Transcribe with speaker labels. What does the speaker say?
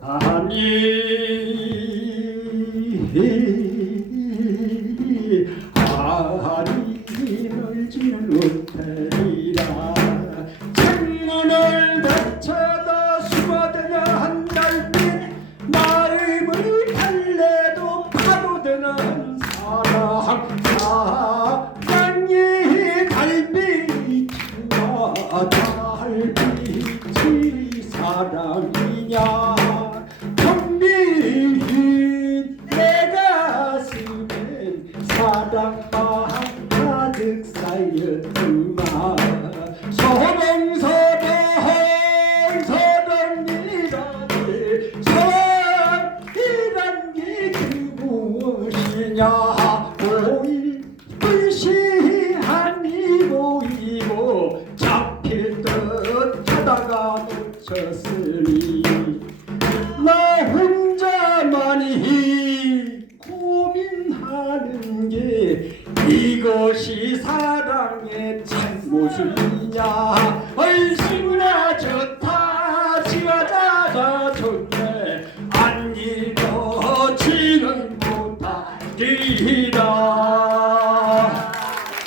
Speaker 1: 아니 아니 놀지는 못하리라 창문을 닫혀도 숨어드는 한 달빛 마음을 달래도 파고드는 사랑 사랑이 달빛이야 달빛이 사랑이냐 사랑만 가득 쌓였구만. 서동 서동 서동이라니 서이란 게그 무엇이냐? 보이 불시한이 보이고 잡힐 듯 하다가 놓쳤으니 나 혼자만이 고민하는 게 이것이 사랑의 참모습이냐? 얼씨구나 좋다